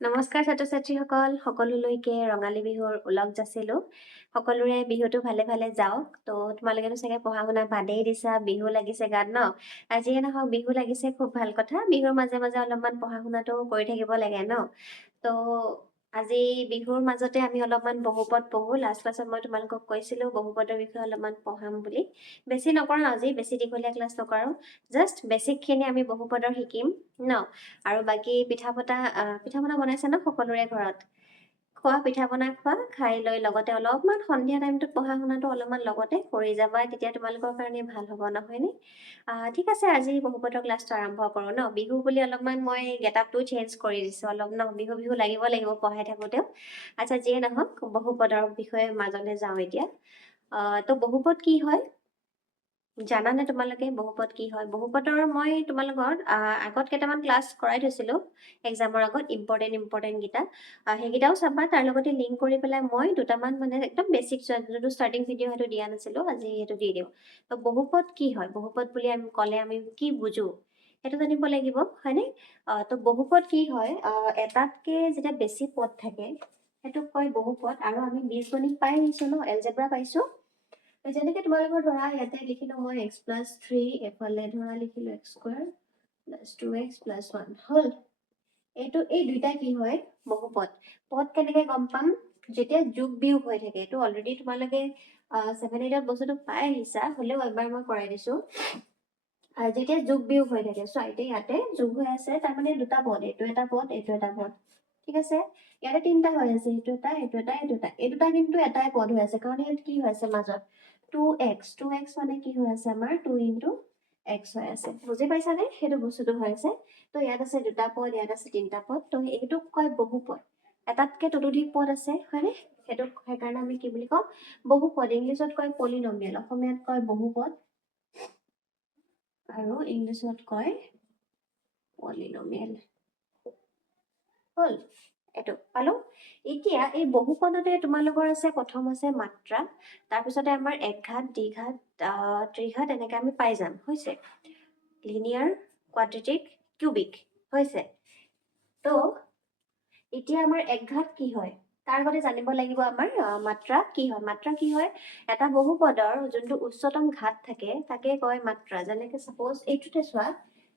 নমস্কাৰ ছাত্ৰ ছাত্ৰীসকল সকলোলৈকে ৰঙালী বিহুৰ ওলগ যাচিলো সকলোৰে বিহুটো ভালে ভালে যাওক তো তোমালোকেতো চাগে পঢ়া শুনা বাদেই দিছা বিহু লাগিছে গাত ন আজিয়ে নহওক বিহু লাগিছে খুব ভাল কথা বিহুৰ মাজে মাজে অলপমান পঢ়া শুনাটো কৰি থাকিব লাগে ন তো আজি বিহুৰ মাজতে আমি অলপমান বহুপদ পঢ়ো লাষ্ট ক্লাছত মই তোমালোকক কৈছিলো বহুপদৰ বিষয়ে অলপমান পঢ়াম বুলি বেছি নকৰো আজি বেছি দীঘলীয়া ক্লাছ নকৰো জাষ্ট বেছিকখিনি আমি বহুপদৰ শিকিম ন আৰু বাকী পিঠা পনা বনাইছে ন সকলোৰে ঘৰত খোৱা পিঠা পনা খোৱা খাই লৈ লগতে অলপমান সন্ধিয়া টাইমটোত পঢ়া শুনাটো অলপমান লগতে কৰি যাবা তেতিয়া তোমালোকৰ কাৰণে ভাল হ'ব নহয়নে ঠিক আছে আজি বহুপদৰ ক্লাছটো আৰম্ভ কৰোঁ ন বিহু বুলি অলপমান মই গেটআপটো চেঞ্জ কৰি দিছোঁ অলপ ন বিহু বিহু লাগিব পঢ়াই থাকোঁতেও আচ্ছা যিয়ে নহওক বহুপদৰ বিষয়ে মাজলৈ যাওঁ এতিয়া তো বহুপদ কি হয় জানানে তোমালোকে বহুপদ কি হয় বহুপদৰ মই তোমালোকৰ আগত কেইটামান ক্লাছ কৰাই থৈছিলোঁ এক্সামৰ আগত ইম্পৰ্টেণ্ট কেইটা সেইকেইটাও চাবা তাৰ লগতে লিংক কৰি পেলাই মই দুটামান মানে একদম বেছিক যোনটো ষ্টাৰ্টিং ভিডিঅ' সেইটো দিয়া নাছিলোঁ আজি সেইটো দি দিওঁ তো বহুপদ কি হয় বহুপদ বুলি আমি ক'লে আমি কি বুজো সেইটো জানিব লাগিব হয়নে তো বহুপদ কি হয় এটাতকে যেতিয়া বেছি পদ থাকে সেইটোক কয় বহুপদ আৰু আমি বীজগণিত পাই আহিছোঁ ন এলজেব্ৰা পাইছোঁ যেনেকে তোমালোকৰ ধৰা ইয়াতে লিখিলো মই x+3 এফালে ধৰা লিখিলো x² + 2x + 1 হল এইটো এই দুইটা কি হয় বহুপদ পদ কেনেকে গম পাম যেতিয়া যোগ বিয়োগ হৈ থাকে এইটো অলৰেডি তোমালোকে 7-8ত বস্তুটো পাই আহিছা হলেও এবাৰ মই কৰাই দিছো যেতিয়া যোগ বিয়োগ হৈ থাকে চ' এতিয়া ইয়াতে যোগ হৈ আছে তাৰমানে দুটা পদ এইটো এটা পদ ঠিক আছে ইয়াতে তিনটা হৈ আছে এইটো এটা এই দুটা কিন্তু এটাই পদ হৈ আছে কাৰণ ইয়াত কি হৈ আছে মাজত 2x মানে কি হৈ আছে আমাৰ 2 * x হৈ আছে বুজি পাইছানে সেইটো বস্তুটো হৈ আছে তো ইয়াত আছে দুটা পদ ইয়াত আছে তিনটা পদ তো এইটোক কয় বহুপদ এটাতকে ততোধিক পদ আছে হয়নে সেইটোক সেইকাৰণে আমি কি বুলি কওঁ বহুপদ ইংলিছত কয় পলিনমিয়েল অসমীয়াত কয় বহুপদ আৰু ইংলিছত কয় পলিনমিয়েল হল এটো পালো এতিয়া এই বহুপদতে তোমালোকৰ আছে প্ৰথম আছে মাত্ৰা তাৰপিছতে আমাৰ একঘাত দ্বিঘাত ত্ৰিঘাত এনেকে আমি পাই যাম হৈছে লিনিয়াৰ কোৱাড্ৰেটিক কিউবিক হৈছে তো এতিয়া আমাৰ একঘাত কি হয় তাৰ আগতে জানিব লাগিব আমাৰ মাত্ৰা কি হয় এটা বহুপদৰ যোনটো উচ্চতম ঘাত থাকে তাকে কয় মাত্ৰা যেনেকে সাপোজ এইটোতে চোৱা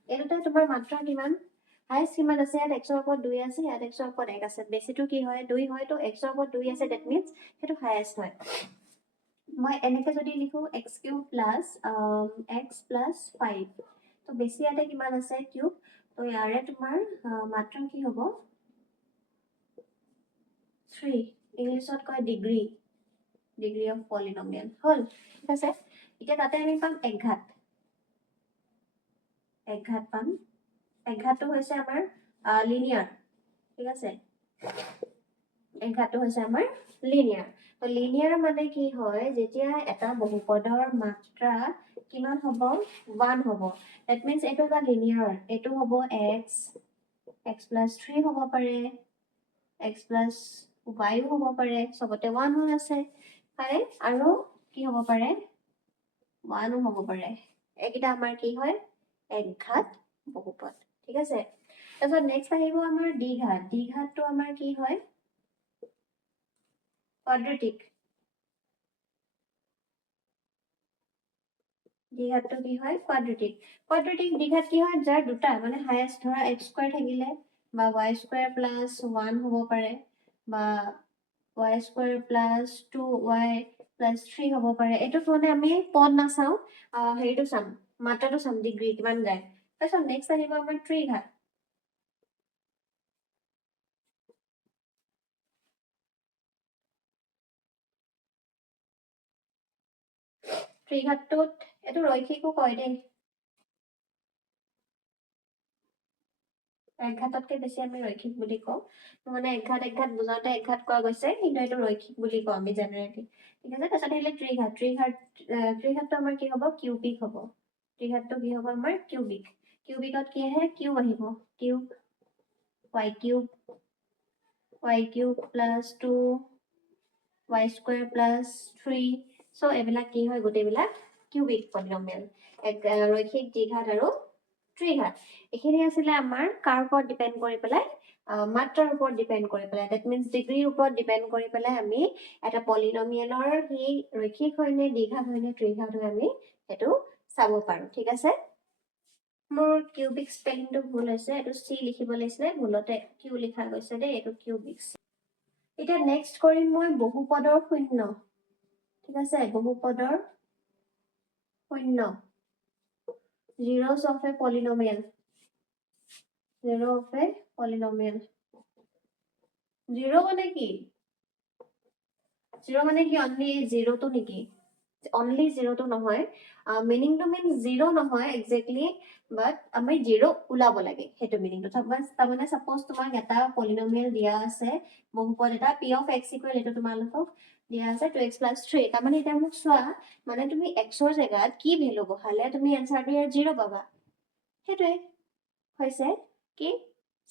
এইটোতে তোমাৰ মাত্ৰা কিমান হাইয়েস্ট কিমান আছে ইয়াত x ৰ ওপৰত 2 আছে ইয়াত x ৰ ওপৰত 1 আছে বেছিটো কি হয় 2 হয় তো x ৰ ওপৰত 2 আছে দ্যাট মিন্স সেইটো হাইয়েস্ট হয় মই এনেকে যদি লিখো x³ + x + 5 তো বেছি ইয়াতে কিমান আছে কিউব তো ইয়াৰে তোমাৰ মাত্ৰা কি হ'ব 3 ইংলিছত কয় ডিগ্ৰী অফ পলিনমিয়েল হল ঠিক আছে এতিয়া তাতে আমি পাম একঘাত পাম একঘাতটো হৈছে আমাৰ লিনিয়াৰ ঠিক আছে একঘাতটো হৈছে আমাৰ লিনিয়াৰ তো লিনিয়াৰ মানে কি হয় যেতিয়া এটা বহুপদৰ মাত্ৰা কিমান হ'ব 1 হ'ব দ্যাট মিন্স এইটো এটা লিনিয়াৰ এইটো হ'ব x + 3 হ'ব পাৰে x + y হ'ব পাৰে সবতে 1 হৈ আছে পাৰে আৰু কি হ'ব পাৰে 1 হ'ব পাৰে এইকেইটা আমাৰ কি হয় একঘাত বহুপদ ঠিক আছে তাৰপিছত নেক্সট আহিব আমাৰ দ্বিঘাতটো আমাৰ কি হয় কোৱাড্ৰেটিক দ্বিঘাতটো কি হয় কোৱাড্ৰেটিক দ্বিঘাত কি হয় যাৰ দুটা মানে হাইয়েস্ট ধৰা x² থাকিলে বা y² + 1 হ'ব পাৰে বা y² + 2y + 3 হ'ব পাৰে এইটোত মানে আমি পদ নাচাওঁ হেৰিটো চাম মাত্ৰাটো চাম ডিগ্ৰী কিমান যায় তাৰপিছত নেক্সট আহিব আমাৰ ত্ৰিঘাত ত্ৰিঘাতটোত এইটো ৰৈখিকো কয় দেই একঘাততকে বেছি আমি ৰৈখিক বুলি কওঁ মানে একঘাত বুজাওঁতে একঘাত কোৱা গৈছে কিন্তু এইটো ৰৈখিক বুলি কওঁ আমি জেনেৰেলি ঠিক আছে তাৰপিছত আহিলে ত্ৰিঘাতটো আমাৰ কি হ'ব কিউবিক হ'ব ত্ৰিঘাতটো কি হ'ব আমাৰ কিউবিকত কি আহে কিউব আহিব কিউব y³ + 2 y² + 3 চ' এইবিলাক কি হয় গোটেইবিলাক কিউবিক পলিনমিয়েল ৰৈখিক দ্বিঘাত আৰু ত্ৰিঘাত এইখিনি আছিলে আমাৰ কাৰ ওপৰত ডিপেন্ড কৰি পেলাই মাত্ৰাৰ ওপৰত ডিপেন্ড কৰি পেলাই দ্যাট মিন্স ডিগ্ৰীৰ ওপৰত ডিপেন্ড কৰি পেলাই আমি এটা পলিনমিয়েলৰ সেই ৰৈখিক হয় নে দ্বিঘাত হয় নে ত্ৰিঘাত হয় আমি সেইটো চাব পাৰো ঠিক আছে মোৰ কিউবিক স্পেলিংটো ভুল হৈছে এইটো চি লিখিব লাগিছিলে ভুলতে কিউ লিখা গৈছে দেই এইটো কিউবিক এতিয়া নেক্সট কৰিম মই বহুপদৰ শূন্য ঠিক আছে বহুপদৰ শূন্য zeros of a polynomial zero of a polynomial zero মানে কি zero মানে কি only zero to নেকি only zero to নহয় meaning to mean zero নহয় exactly but আমি zero ওলাব লাগে হেতু meaning তো তাৰমানে suppose তোমাক এটা polynomial দিয়া আছে বহুপদ এটা p of x equal এটো তোমালোকক দিয়া আছে 2x plus 3 তাৰমানে এটা মোক চোৱা মানে তুমি x ৰ জায়গাত কি ভ্যালু বহালে তুমি আনসাৰটো ইয়াৰ 0 পাবা হেতুৱে হৈছে কি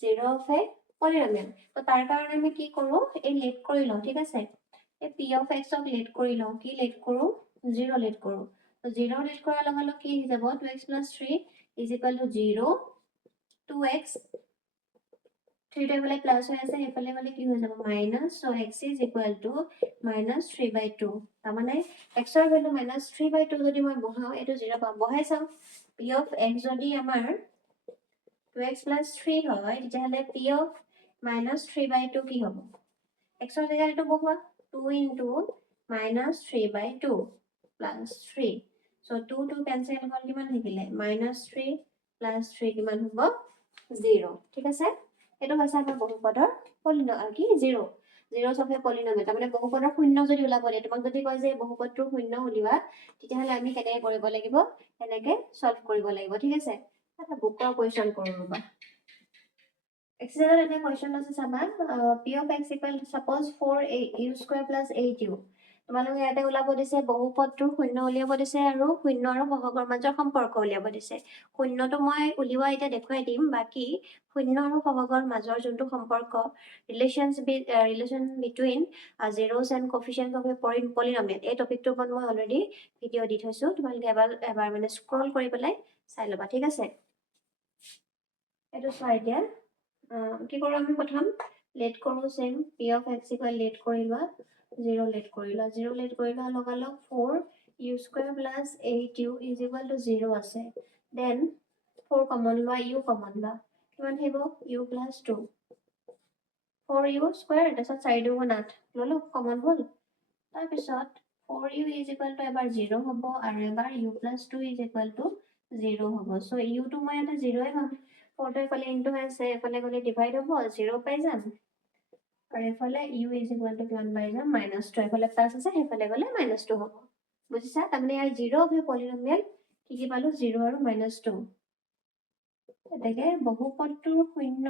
0 of a polynomial তো তাৰ কাৰণে আমি কি কৰো এই লেট কৰি লওঁ ঠিক আছে এই p of x ক লেট কৰি লওঁ কি লেট কৰো 0 লেট কৰো তো 0 লেট কৰাৰ লগে লগে কি হৈ যাব 2x plus 3 is equal to 0 2x 3 টেবলে plus হৈ আছে হেফালে মানে কি হৈ যাব minus so x is equal to minus 3/2 তাৰমানে x ৰ ভ্যালু minus 3/2 যদি মই বহাও এটো 0 পাম বহাই চাও p of x যদি আমাৰ 2x plus 3 হয় তেতিয়াহলে p of minus 3/2 কি হ'ব x ৰ জায়গাত এটো বহোৱা 2 into minus 3/2 plus 3 so 2 to cancel হ'ল কিমান থাকিলে minus 3 plus 3 কিমান হ'ব 0 ঠিক আছে এটো হৈছে আমাৰ বহুপদৰ পলিনমিয়াল কি 0 zeros of a polynomial তাৰমানে বহুপদৰ শূন্য যদি ওলাব দিয়ে তোমাক যদি কয় যে বহুপদটোৰ শূন্য উলিওৱা তেতিয়াহলে আমি কেনেকৈ কৰিব লাগিব এনেকৈ সলভ কৰিব লাগিব ঠিক আছে এটা বুকৰ কোৱেশ্চন কৰো ৰবা এক্সাম্পল এটা কোৱেশ্চন আছে চাবা p of x equal suppose 4u square plus 8u তোমালোকে ইয়াতে ওলাব দিছে বহুপদটোৰ শূন্য উলিয়াব দিছে আৰু শূন্য আৰু সহগৰ মাজৰ সম্পৰ্ক উলিয়াব দিছে শূন্যটো মই উলিওৱা এটা দেখুৱাই দিম বাকি শূন্য আৰু সহগৰ মাজৰ যোনটো সম্পৰ্ক relation between zeros and coefficients of a polynomial এই টপিকটোৰ ওপৰত মই অলৰেডি ভিডিও দি থৈছো তোমালোকে এবাৰ মানে স্ক্ৰল কৰি পেলাই চাই লবা ঠিক আছে এটো চাই দিয়া কি কৰো আমি প্ৰথম লেট কৰো same p of x equal let কৰি লোৱা 0 লেট কৰি লোৱা 0 লেট কৰি লোৱা লগালগ 4u square plus 8u is equal to 0 আছে then 4 কমন লোৱা u কমন লোৱা কিমান থাকিব u plus 2 4u square তাৰপিছত 4 2 8 ললো কমন হ'ল তাৰ পিছত 4u is equal to এবাৰ 0 হ'ব আৰু এবাৰ u plus 2 is equal to 0 হ'ব so u টো মই এটা 0 এ পাম 4 টো এফালে ইনটু আছে এফালে গলে ডিভাইড হ'ব 0 পাই যাম আৰু এফালে u is equal to কিমান পাই যাম -2 এফালে প্লাস আছে এফালে গলে -2 হ'ব বুজিছা তাৰমানে ইয়াৰ 0 of a polynomial কি পালো 0 আৰু -2 এটাকে বহুপদটোৰ শূন্য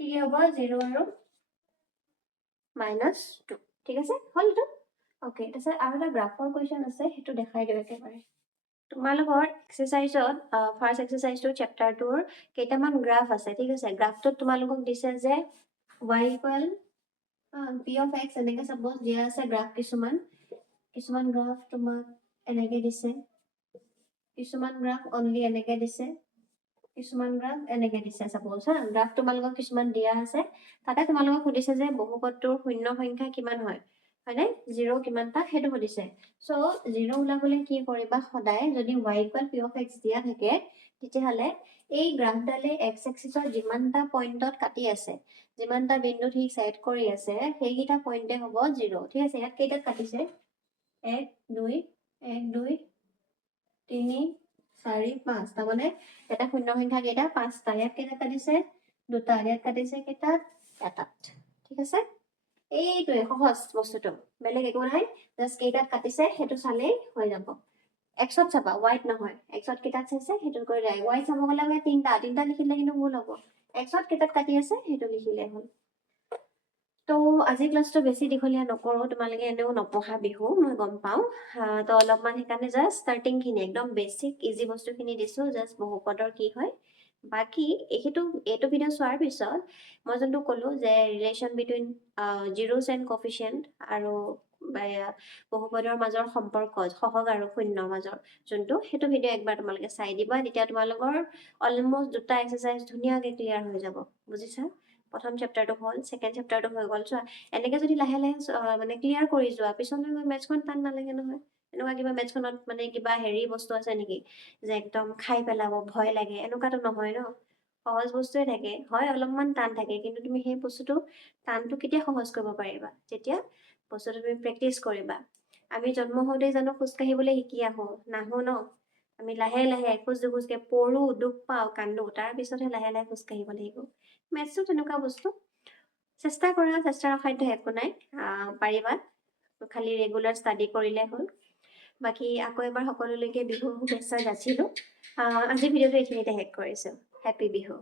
কি হ'ব 0 আৰু -2 ঠিক আছে হল তো ওকে তাছে আৰু এটা গ্ৰাফৰ কোৱেশ্চন আছে হেতু দেখাই দিও একেবাৰে তোমালোকৰ এক্সাৰসাইজত ফাৰ্স্ট এক্সাৰসাইজটো চেপ্টাৰটোৰ কেইটামান গ্ৰাফ আছে ঠিক আছে গ্ৰাফটোত তোমালোকক দিছে যে y equal p of x এনেকে সাপোজ দিয়া আছে গ্ৰাফ কিছুমান গ্ৰাফ তোমাক এনেকে দিছে কিছুমান গ্ৰাফ অনলি এনেকে দিছে কিছুমান গ্ৰাফ এনেকে দিছে সাপোজ হা গ্ৰাফ তোমালোকক কিছুমান দিয়া আছে তাতে তোমালোকক সুধিছে যে বহুপদটোৰ শূন্য সংখ্যা কিমান হয় হয়নে 0 কিমানটা হেতু সুধিছে সো 0 ওলাবলৈ কি কৰিবা সদায় যদি y p of x দিয়া থাকে তেতিয়াহলে এই গ্ৰাফডালে x এক্সিসৰ যিমানটা পইণ্টত কাটি আছে যিমানটা বিন্দু ঠিক সেট কৰি আছে সেইকিটা পইণ্টে হ'ব 0 ঠিক আছে ইয়াত কেইটাত কাটিছে 1 2 1 2 3 4 5 তাৰমানে এটা শূন্য সংখ্যা কেইটা 5টা ইয়াত কেইটা কাটিছে দুটা ইয়াত কাটিছে কেইটা এটাত ঠিক আছে এইটোৱে সহজ বস্তুটো বেলেগ একো নাই জাস্ট কেইটাত কাটিছে হেতু চালেই হৈ যাব এক্সত চাবা ওয়াইত নহয় এক্সত কেইটাত চাইছে হেতু কৰি যায় ওয়াই চাব গলে আমি তিনটা লিখিলে কিন্তু ভুল হ'ব এক্সত কেইটাত কাটি আছে হেতু লিখিলে হ'ল তো আজি ক্লাসটো বেছি দীঘলীয়া নকৰো তোমালোকে এনেও নপঢ়া বিহু মই গম পাও তো অলপমান সেইকাৰণে জাস্ট ষ্টাৰ্টিং খিনি একদম বেসিক ইজি বস্তুখিনি দিছো জাস্ট বহুপদৰ কি হয় বাকি এইটো ভিডিও চোৱাৰ পিছত মই যোনটো ক'লো যে relation between zeros and coefficient আৰু বহুপদৰ মাজৰ সম্পৰ্ক সহগ আৰু শূন্যৰ মাজৰ যোনটো সেইটো ভিডিঅ' একবাৰ তোমালোকে চাই দিবা, তেতিয়া তোমালোকৰ অলমষ্ট দুটা এক্সাৰচাইজ ধুনীয়াকৈ ক্লিয়াৰ হৈ যাব। বুজিছা? প্ৰথম চেপ্টাৰটো হ'ল, ছেকেণ্ড চেপ্টাৰটো হৈ গ'ল। চোৱা এনেকৈ যদি লাহে লাহে মানে ক্লিয়াৰ কৰি যোৱা, পিছলৈ গৈ মেথছখন টান নালাগে নহয়। এনেকুৱা কিবা মেথছখনত মানে কিবা হেৰি বস্তু আছে নেকি যে একদম খাই পেলাব, ভয় লাগে, এনেকুৱাতো নহয় ন। সহজ বস্তুৱে থাকে, হয় অলপমান টান থাকে, কিন্তু তুমি সেই বস্তুটো টানটো কেতিয়া সহজ কৰিব পাৰিবা? যেতিয়া বস্তুটো তুমি প্ৰেক্টিচ কৰিবা। আমি জন্ম হওঁতেই জানো খোজকাঢ়িবলৈ শিকি আহোঁ? নাহো ন। আমি লাহে লাহে এখোজ দুখোজকৈ পঢ়োঁ, দুখ পাওঁ, কান্দো, তাৰপিছতহে লাহে লাহে খোজকাঢ়িব লাগিব। মেথছটো তেনেকুৱা বস্তু। চেষ্টা কৰা, চেষ্টাৰ অসাধ্য একো নাই, পাৰিবা। খালি ৰেগুলাৰ ষ্টাডি কৰিলে হ'ল। বাকী আকৌ এবাৰ সকলোলৈকে বিহুৰ শুভেচ্ছা যাচিলোঁ। আজি ভিডিঅ'টো এইখিনিতে শেষ কৰিছোঁ। হেপী বিহু।